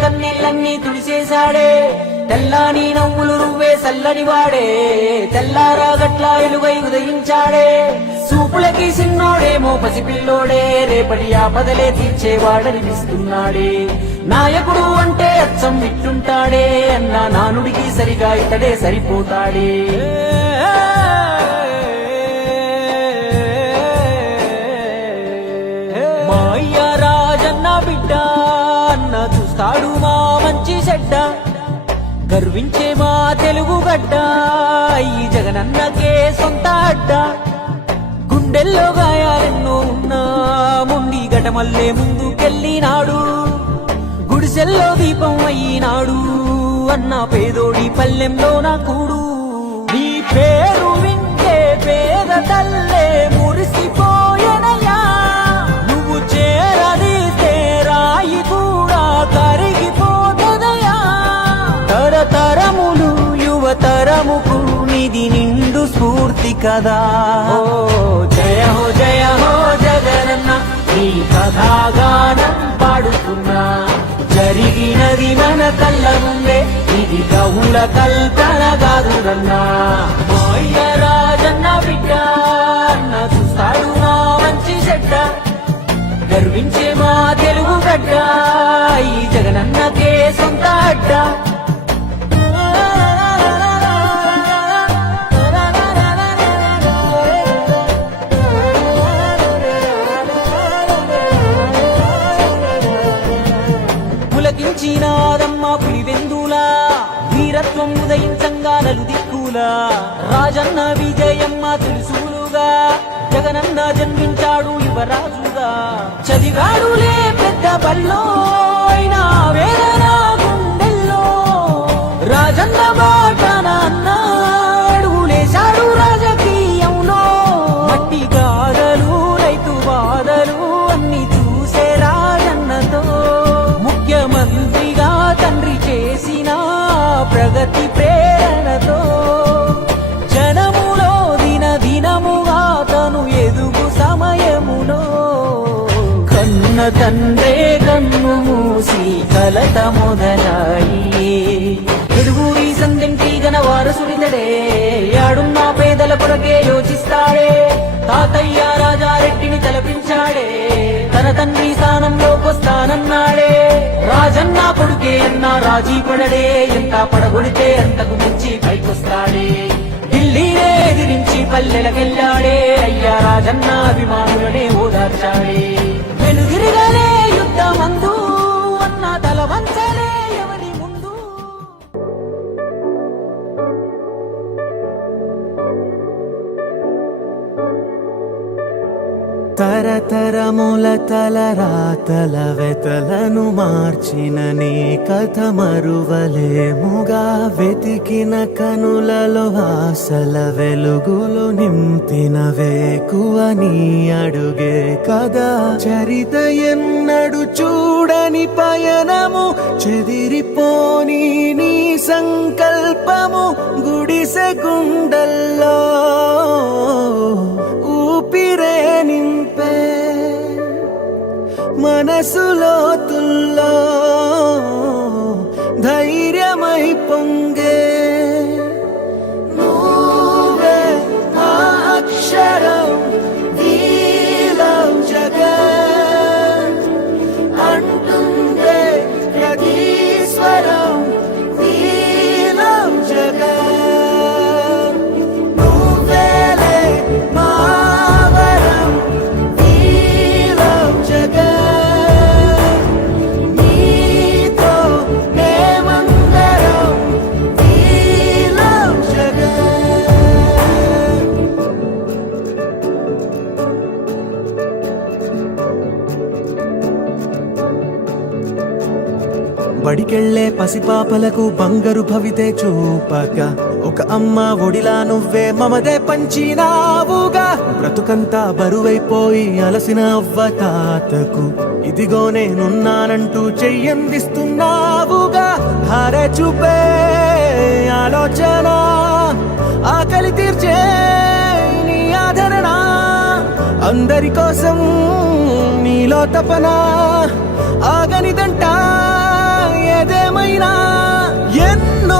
కన్నీళ్ళన్నీ తుడిసేశాడే తెల్లాని నవ్వులు నువ్వే చల్లని వాడే తెల్లారా గట్ల వెలుగై ఉదయించాడే చూపులకి సిన్నోడేమో పసిపిల్లోడే రేపటి ఆపదలే తీర్చేవాడనిపిస్తున్నాడే నాయకుడు అంటే అచ్చం విట్టుంటాడే అన్న నానుడికి సరిగా ఇతడే సరిపోతాడే మా అయ్య రాజన్న బిడ్డ అన్న చూస్తాడు మా మంచి చెడ్డ గర్వించే మా తెలుగు గడ్డ ఈ జగనన్నకే సొంత అడ్డ గుండెల్లో గాయాలెన్నో ఉన్నా ముండి గటమల్లే ముందుకెళ్ళినాడు గుడిసెల్లో దీపం అయినాడు అన్న పేదోడి పల్లెంలో నా కూడు నీ పేరు వింటే పేద తల్లే మురిసిపోయనయా నువ్వు చేరదీస్తే రాయి కూడా కరిగిపోతదయా తరతరములు యువతరముకు నిధి నిండు స్ఫూర్తి కదా జయ హో జగనన్న నీ కథాగానం పాడుతున్నా జరిగినది మన కళ్ళ ముందే ఇది కవుల కల్పన కాదురన్నా మా అయ్య రాజన్న బిడ్డ అన్న చూస్తాడు మా మంచి చెడ్డ గర్వించే మా తెలుగు గడ్డ ఈ జగనన్నకే సొంత అడ్డ పులకించినాదమ్మ పులివెందులా వీరత్వం ఉదయించంగా నలు దిక్కులా రాజన్న విజయమ్మ తెలుసులుగా జగనన్న జన్మించాడు యువరాజుగా చదివాడులే పెద్ద బల్లో అయినా వేదన గుండెల్లో రాజన్న బాటన అడుగులేశాడు రాజకీయంలో మట్టి గాథలు రైతు బాధలు అన్ని చూసే రాజన్నతో ముఖ్యమంత్రిగా తండ్రి చేసిన ప్రగతి ప్రేరణతో జనములో దినముగా తను ఎదుగు సమయములో కన్న తండ్రే కన్ను మూసి కలత మొదలాయి ఎదుగురి సందింటి గన వారసుడితడే యాడున్న పేదల కొరకే యోచిస్తాడే తాతయ్య రాజారెడ్డిని తలపించాడే తన తండ్రి స్థానంలోకొస్తానన్నాడే రాజన్న కొడుకే అన్న రాజీ పడడే ఎంత పడగొడితే అంతకు మించి పైకొస్తాడే ఢిల్లీనే ఎదిరించి పల్లెలకెళ్ళాడే అయ్యా రాజన్న అభిమానులనే ఓదార్చాడే వెనుదిరిగానే యుద్ధమందు అన్న తల వంచలే ఎవరి ముందు తరతరముల తలరాతల వెతలను మార్చిన నీ కథ మరువలేముగా వెతికిన కనులలో ఆశల వెలుగులు నింపిన వేకువ నీ అడుగే కదా చరిత ఎన్నడు చూడని పయనము చెదిరిపోని నీ సంకల్పము గుడిసె గుండల్లో ఊపిరే నింపే మనసులో తుల్లో ధైర్యమై పొంగే నువ్వే ఆ అక్షరం వీలం జగత్ అంటుందే ప్రతి స్వరం వీలం జగత్ నువ్వేలే మా వరం వీలం జగత్ నీతో మేమందరం వీలం జగత్ బడికెళ్లే పసిపాపలకు బంగారు భవితే చూపక ఒక అమ్మ ఒడిలా నువ్వే మమదే పంచినావుగా బ్రతుకంతా బరువైపోయి అలసిన అవ్వ తాతకు ఇదిగో నేనున్నానంటూ చెయ్యందిస్తున్నావుగా ధారే చూపే ఆలోచన ఆకలి తీర్చే నీ ఆదరణ అందరి కోసం నీలో తపన ఆగనిదంట పైన ఎన్నో